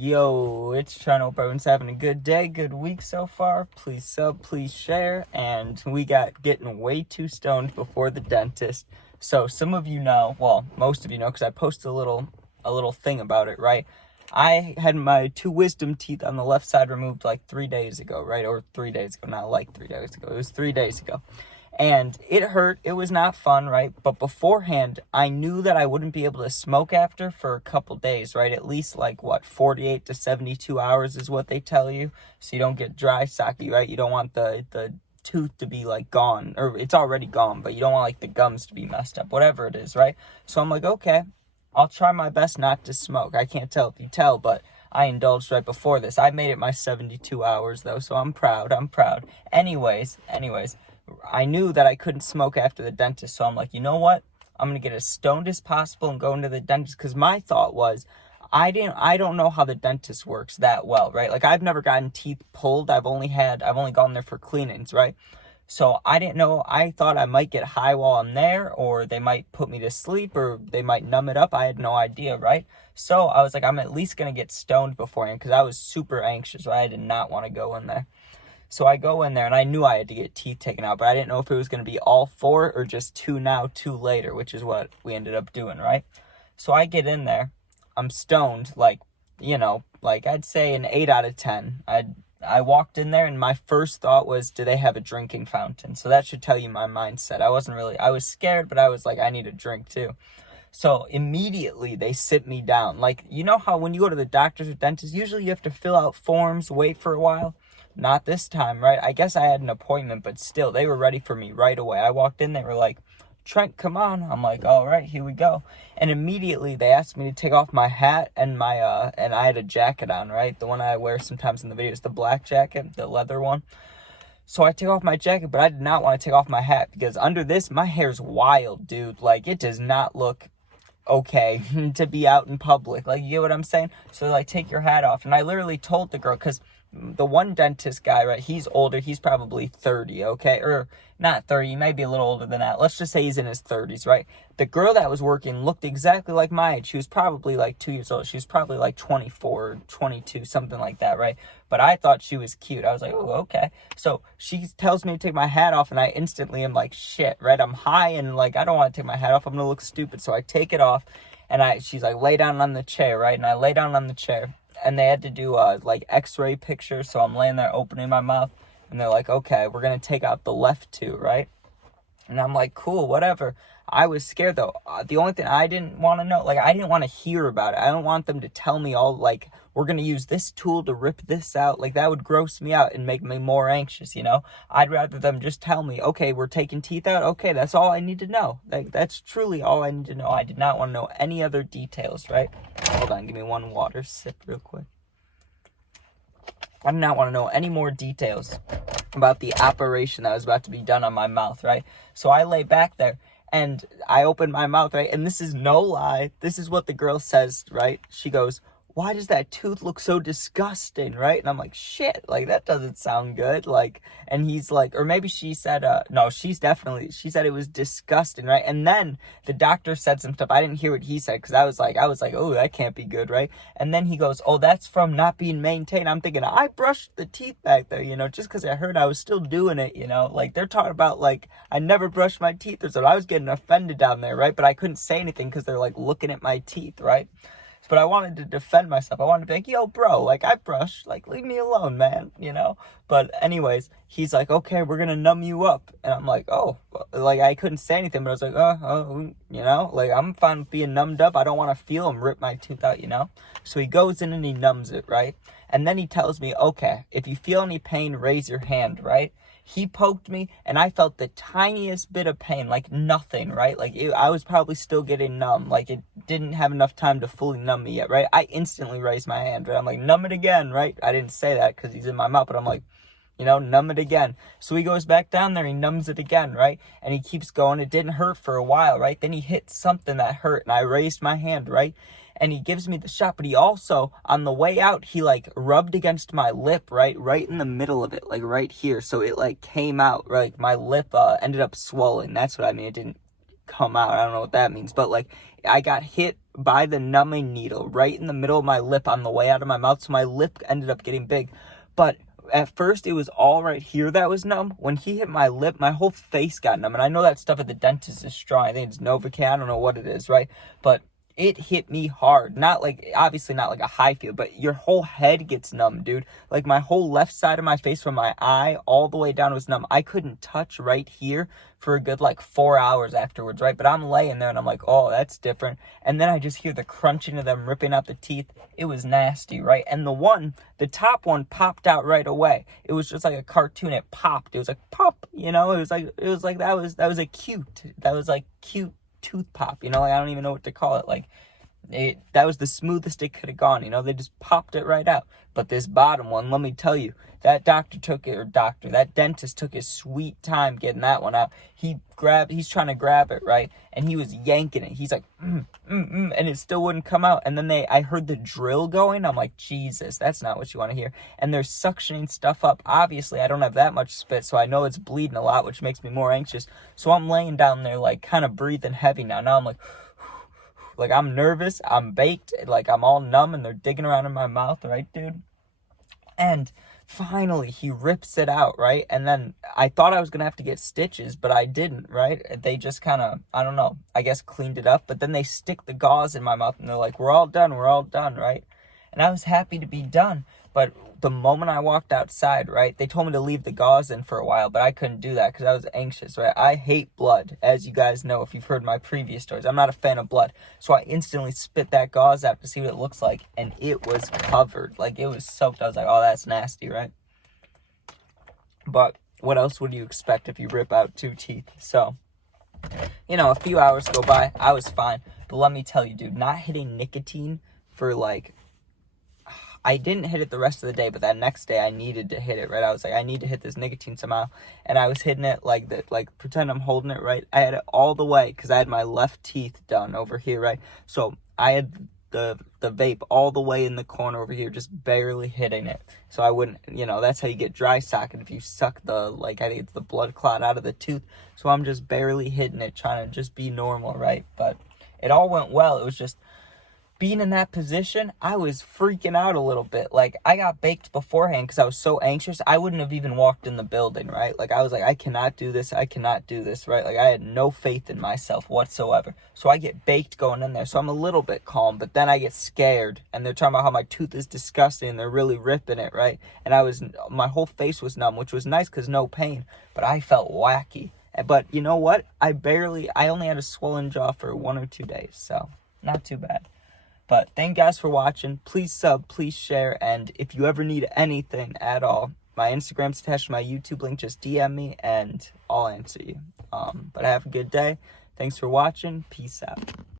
Yo, it's China. Hope everyone's having a good day, good week so far. Please sub, please share. And we got getting way too stoned before the dentist. So some of you know, well, most of you know, because I posted a little thing about it, right? I had my 2 wisdom teeth on the left side removed like 3 days ago, right? Or 3 days ago, not like 3 days ago. It was 3 days ago. And it hurt. It was not fun, right? But beforehand, I knew that I wouldn't be able to smoke after for a couple days, right? At least like 48 to 72 hours is what they tell you. So you don't get dry socky, right? You don't want the tooth to be like gone, or it's already gone, but you don't want like the gums to be messed up, whatever it is, right? So I'm like, okay, I'll try my best not to smoke. I can't tell if you tell, but I indulged right before this. I made it my 72 hours though, so I'm proud. Anyways, I knew that I couldn't smoke after the dentist, so I'm like, you know what? I'm going to get as stoned as possible and go into the dentist, because my thought was, I don't know how the dentist works that well, right? Like, I've never gotten teeth pulled. I've only gone there for cleanings, right? So I didn't know. I thought I might get high while I'm there, or they might put me to sleep, or they might numb it up. I had no idea, right? So I was like, I'm at least going to get stoned beforehand, because I was super anxious, right? I did not want to go in there. So I go in there, and I knew I had to get teeth taken out, but I didn't know if it was going to be all 4 or just 2 now, 2 later, which is what we ended up doing, right? So I get in there. I'm stoned, like, I'd say an 8 out of 10. I walked in there, and my first thought was, do they have a drinking fountain? So that should tell you my mindset. I was scared, but I was like, I need a drink too. So immediately they sit me down. Like, you know how when you go to the doctors or dentists, usually you have to fill out forms, wait for a while? Not this time, right? I guess I had an appointment, but still, they were ready for me right away. I walked in, they were like, Trent, come on. I'm like, all right, here we go. And immediately they asked me to take off my hat and and I had a jacket on, right? The one I wear sometimes in the videos, the black jacket, the leather one. So I take off my jacket, but I did not want to take off my hat, because under this, my hair's wild, dude. Like, it does not look okay to be out in public. Like, you get what I'm saying? So, like, take your hat off. And I literally told the girl, because the one dentist guy, right, he's older. He's probably 30, okay? Or not 30, he might be a little older than that. Let's just say he's in his 30s, right? The girl that was working looked exactly like my age. She was probably like 2 years old. She was probably like 24, 22, something like that, right? But I thought she was cute. I was like, oh, okay. So she tells me to take my hat off, and I instantly am like, shit, right? I'm high, and like, I don't want to take my hat off. I'm going to look stupid. So I take it off, and she's like, lay down on the chair, right? And I lay down on the chair. And they had to do like x-ray pictures, so I'm laying there opening my mouth, and they're like, okay, we're going to take out the left tooth, right? And I'm like, cool, whatever. I was scared, though. The only thing I didn't want to know, like, I didn't want to hear about it. I don't want them to tell me all, like, we're going to use this tool to rip this out. Like, that would gross me out and make me more anxious, you know? I'd rather them just tell me, okay, we're taking teeth out. Okay, that's all I need to know. Like, that's truly all I need to know. I did not want to know any other details, right? Hold on, give me one water sip real quick. I did not want to know any more details about the operation that was about to be done on my mouth, right? So I lay back there, and I open my mouth, right? And this is no lie. This is what the girl says, right? She goes, why does that tooth look so disgusting, right? And I'm like, shit, like, that doesn't sound good. Like, and he's like, or maybe she said, no, she said it was disgusting, right? And then the doctor said some stuff. I didn't hear what he said, because I was like, oh, that can't be good, right? And then he goes, oh, that's from not being maintained. I'm thinking, I brushed the teeth back there, you know, just because I heard I was still doing it, you know? Like, they're talking about, like, I never brushed my teeth or something. I was getting offended down there, right? But I couldn't say anything because they're, like, looking at my teeth, right? But I wanted to defend myself. I wanted to be like, yo, bro, like, I brushed. Like, leave me alone, man, you know? But anyways, he's like, okay, we're going to numb you up. And I'm like, oh, like, I couldn't say anything, but I was like, you know? Like, I'm fine with being numbed up. I don't want to feel him rip my tooth out, you know? So he goes in and he numbs it, right? And then he tells me, okay, if you feel any pain, raise your hand, right? He poked me, and I felt the tiniest bit of pain, like nothing, right? Like, I was probably still getting numb. Like, it didn't have enough time to fully numb me yet, right? I instantly raised my hand, right? I'm like, numb it again, right? I didn't say that because he's in my mouth, but I'm like, you know, numb it again. So he goes back down there, he numbs it again, right? And he keeps going. It didn't hurt for a while, right? Then he hit something that hurt, and I raised my hand, right? And he gives me the shot, but he also, on the way out, he, like, rubbed against my lip, right in the middle of it, like, right here. So it, like, came out, right? My lip ended up swelling. That's what I mean. It didn't come out. I don't know what that means. But, like, I got hit by the numbing needle right in the middle of my lip on the way out of my mouth. So my lip ended up getting big. But at first it was all right here that was numb. When he hit my lip, my whole face got numb. And I know that stuff at the dentist is strong. I think it's Novocaine. I don't know what it is, right? But it hit me hard. Not like, obviously not like a high feel, but your whole head gets numb, dude. Like my whole left side of my face from my eye all the way down was numb. I couldn't touch right here for a good like 4 hours afterwards, right? But I'm laying there and I'm like, oh, that's different. And then I just hear the crunching of them ripping out the teeth. It was nasty, right? And the top one popped out right away. It was just like a cartoon. It popped. It was like pop, you know? It was like that was cute tooth pop, you know? Like, I don't even know what to call it. Like, that was the smoothest it could have gone, you know? They just popped it right out. But this bottom one, let me tell you, that that dentist took his sweet time getting that one out. He's trying to grab it, right? And he was yanking it. He's like, and it still wouldn't come out. And then I heard the drill going. I'm like, Jesus, that's not what you want to hear. And they're suctioning stuff up. Obviously, I don't have that much spit, so I know it's bleeding a lot, which makes me more anxious. So I'm laying down there, like, kind of breathing heavy now. Now I'm like, I'm nervous, I'm baked, like, I'm all numb, and they're digging around in my mouth, right, dude? And finally, he rips it out, right? And then I thought I was going to have to get stitches, but I didn't, right? They just kind of, I don't know, I guess cleaned it up. But then they stick the gauze in my mouth, and they're like, we're all done, right? And I was happy to be done. But the moment I walked outside, right, they told me to leave the gauze in for a while, but I couldn't do that because I was anxious, right? I hate blood, as you guys know if you've heard my previous stories. I'm not a fan of blood. So I instantly spit that gauze out to see what it looks like, and it was covered. Like, it was soaked. I was like, oh, that's nasty, right? But what else would you expect if you rip out 2 teeth? So, you know, a few hours go by. I was fine. But let me tell you, dude, not hitting nicotine for like... I didn't hit it the rest of the day, but that next day I needed to hit it, right? I was like, I need to hit this nicotine somehow. And I was hitting it like that, like pretend I'm holding it, right? I had it all the way because I had my left teeth done over here, right? So I had the vape all the way in the corner over here, just barely hitting it. So I wouldn't, you know, that's how you get dry socket if you suck the, like, I think it's the blood clot out of the tooth. So I'm just barely hitting it, trying to just be normal, right? But it all went well. It was just... being in that position, I was freaking out a little bit. Like, I got baked beforehand because I was so anxious. I wouldn't have even walked in the building, right? Like, I was like, I cannot do this, right? Like, I had no faith in myself whatsoever. So I get baked going in there. So I'm a little bit calm, but then I get scared. And they're talking about how my tooth is disgusting and they're really ripping it, right? And my whole face was numb, which was nice because no pain. But I felt wacky. But you know what? I only had a swollen jaw for 1 or 2 days. So, not too bad. But thank you guys for watching. Please sub, please share, and if you ever need anything at all, my Instagram's attached to my YouTube link. Just DM me, and I'll answer you. But have a good day. Thanks for watching. Peace out.